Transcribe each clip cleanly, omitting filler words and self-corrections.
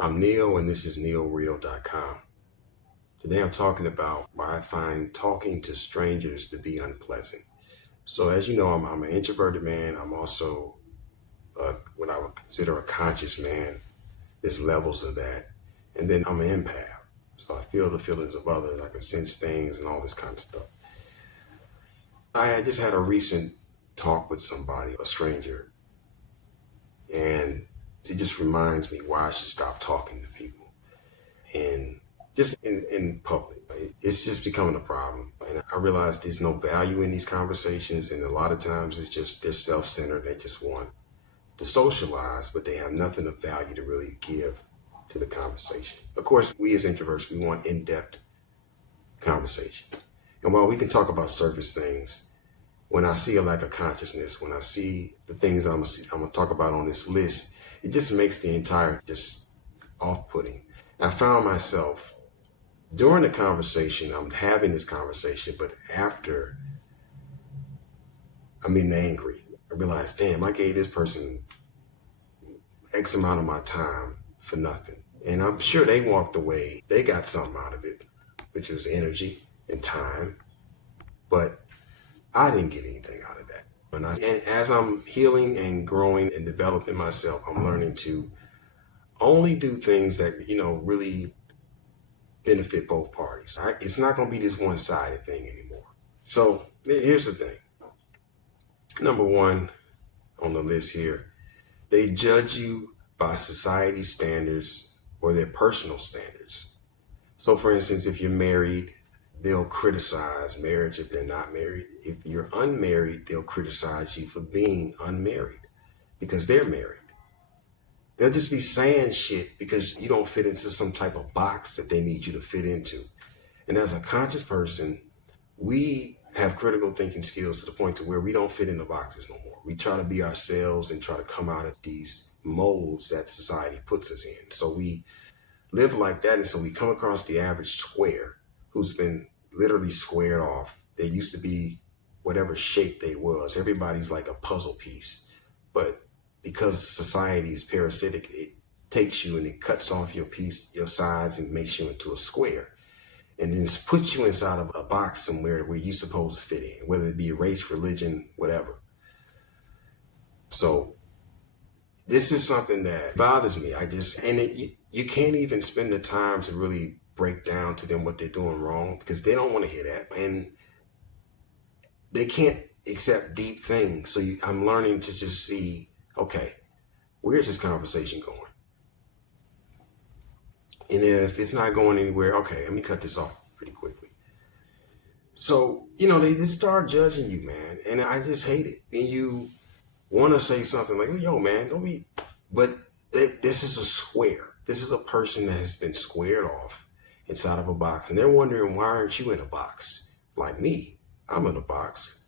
I'm Neal, and this is nealreal.com. Today I'm talking about why I find talking to strangers to be unpleasant. So as you know, I'm an introverted man. I'm also what I would consider a conscious man. There's levels of that. And then I'm an empath. So I feel the feelings of others. I can sense things and all this kind of stuff. I had just had a recent talk with somebody, a stranger, and it just reminds me why I should stop talking to people. And just in public, it's just becoming a problem. And I realize there's no value in these conversations. And a lot of times it's just, they're self-centered. They just want to socialize, but they have nothing of value to really give to the conversation. Of course, we as introverts, we want in-depth conversation. And while we can talk about surface things, when I see a lack of consciousness, when I see the things I'm gonna talk about on this list, it just makes the entire just off-putting. I found myself during the conversation, I'm having this conversation, but after I'm getting angry, I realize, damn, I gave this person X amount of my time for nothing. And I'm sure they walked away, they got something out of it, which was energy and time, but I didn't get anything out of that. And as I'm healing and growing and developing myself, I'm learning to only do things that, really benefit both parties. It's not going to be this one-sided thing anymore. So here's the thing. Number one on the list here, they judge you by society standards or their personal standards. So for instance, if you're married, they'll criticize marriage if they're not married. If you're unmarried, they'll criticize you for being unmarried because they're married. They'll just be saying shit because you don't fit into some type of box that they need you to fit into. And as a conscious person, we have critical thinking skills to the point to where we don't fit into boxes no more. We try to be ourselves and try to come out of these molds that society puts us in. So we live like that. And so we come across the average square who's been literally squared off. They used to be whatever shape they was. Everybody's like a puzzle piece. But because society is parasitic, it takes you and it cuts off your piece, your sides, and makes you into a square. And then it puts you inside of a box somewhere where you're supposed to fit in, whether it be a race, religion, whatever. So this is something that bothers me. You can't even spend the time to really break down to them what they're doing wrong because they don't want to hear that. And they can't accept deep things. So I'm learning to just see, okay, where's this conversation going? And if it's not going anywhere, okay, let me cut this off pretty quickly. So, they just start judging you, man. And I just hate it. And you want to say something like, yo, man, don't be, but this is a square. This is a person that has been squared off inside of a box. And they're wondering, why aren't you in a box like me? I'm in a box.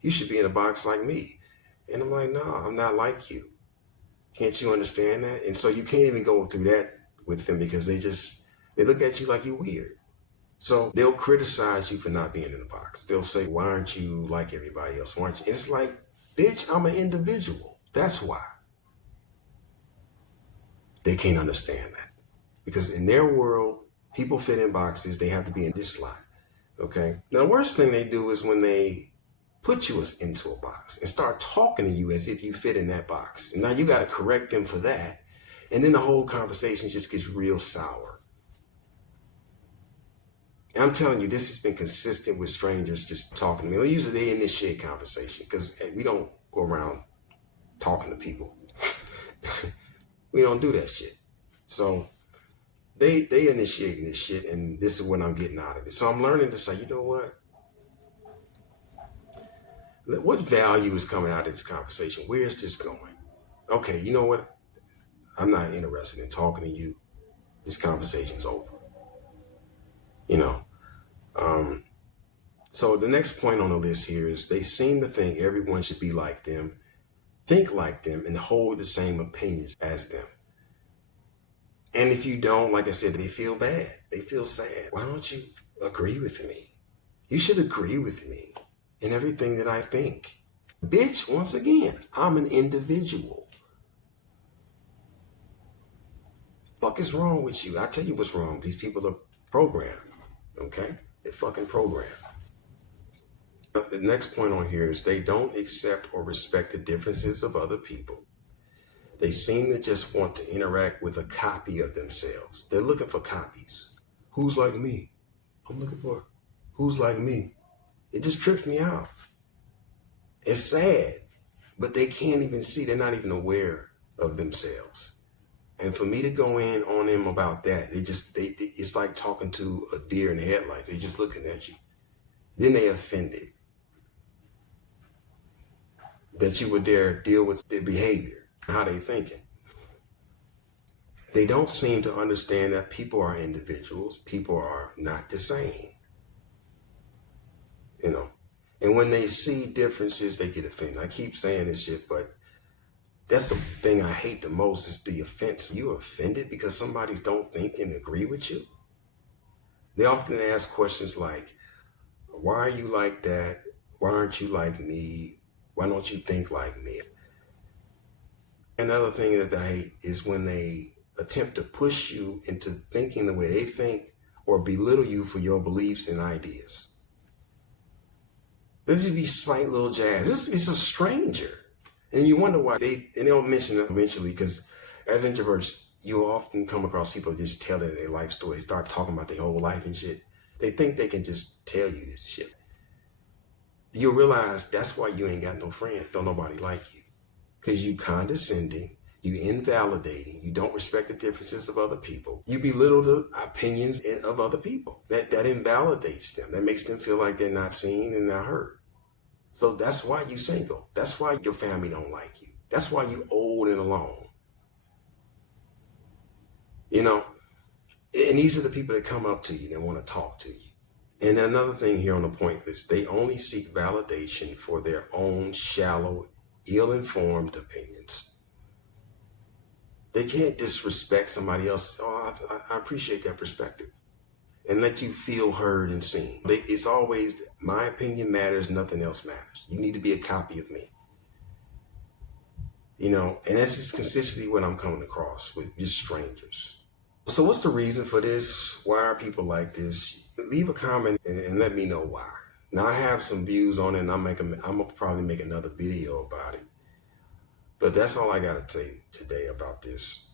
You should be in a box like me. And I'm like, no, I'm not like you. Can't you understand that? And so you can't even go through that with them because they look at you like you're weird. So they'll criticize you for not being in the box. They'll say, why aren't you like everybody else? Why aren't you? And it's like, bitch, I'm an individual. That's why. They can't understand that. Because in their world, people fit in boxes. They have to be in this slot. Okay? Now, the worst thing they do is when they put you into a box and start talking to you as if you fit in that box. And now you got to correct them for that. And then the whole conversation just gets real sour. And I'm telling you, this has been consistent with strangers just talking to me. Usually they initiate conversation because we don't go around talking to people. We don't do that shit. So they initiating this shit, and this is what I'm getting out of it. So I'm learning to say, you know what? What value is coming out of this conversation? Where is this going? Okay, you know what? I'm not interested in talking to you. This conversation's over. So the next point on the list here is they seem to think everyone should be like them, think like them, and hold the same opinions as them. And if you don't, like I said, they feel bad. They feel sad. Why don't you agree with me? You should agree with me in everything that I think. Bitch, once again, I'm an individual. Fuck is wrong with you? I tell you what's wrong. These people are programmed. Okay? They're fucking programmed. The next point on here is they don't accept or respect the differences of other people. They seem to just want to interact with a copy of themselves. They're looking for copies. Who's like me? I'm looking for who's like me. It just trips me out. It's sad, but they can't even see. They're not even aware of themselves. And for me to go in on them about that, it's like talking to a deer in the headlights. They're just looking at you. Then they offended that you would dare deal with their behavior, how they thinking. They don't seem to understand that people are individuals. People are not the same. You know, and when they see differences, they get offended. I keep saying this shit, but that's the thing I hate the most is the offense. You offended because somebody don't think and agree with you? They often ask questions like, why are you like that? Why aren't you like me? Why don't you think like me? Another thing that I hate is when they attempt to push you into thinking the way they think or belittle you for your beliefs and ideas. There'll just be slight little jabs. This is a stranger. And you wonder why they'll mention it eventually, because as introverts, you often come across people just telling their life story. They start talking about their whole life and shit. They think they can just tell you this shit. You'll realize that's why you ain't got no friends. Don't nobody like you. Because you condescending, you invalidating, you don't respect the differences of other people. You belittle the opinions of other people. That invalidates them. That makes them feel like they're not seen and not heard. So that's why you single. That's why your family don't like you. That's why you old and alone. You know, and these are the people that come up to you and want to talk to you. And another thing here on the point list, they only seek validation for their own shallow, ill-informed opinions. They can't disrespect somebody else. Oh, I appreciate that perspective. And let you feel heard and seen. It's always, my opinion matters, nothing else matters. You need to be a copy of me. You know, and that's just consistently what I'm coming across with just strangers. So what's the reason for this? Why are people like this? Leave a comment and let me know why. Now I have some views on it and I'm gonna probably make another video about it. But that's all I gotta say today about this.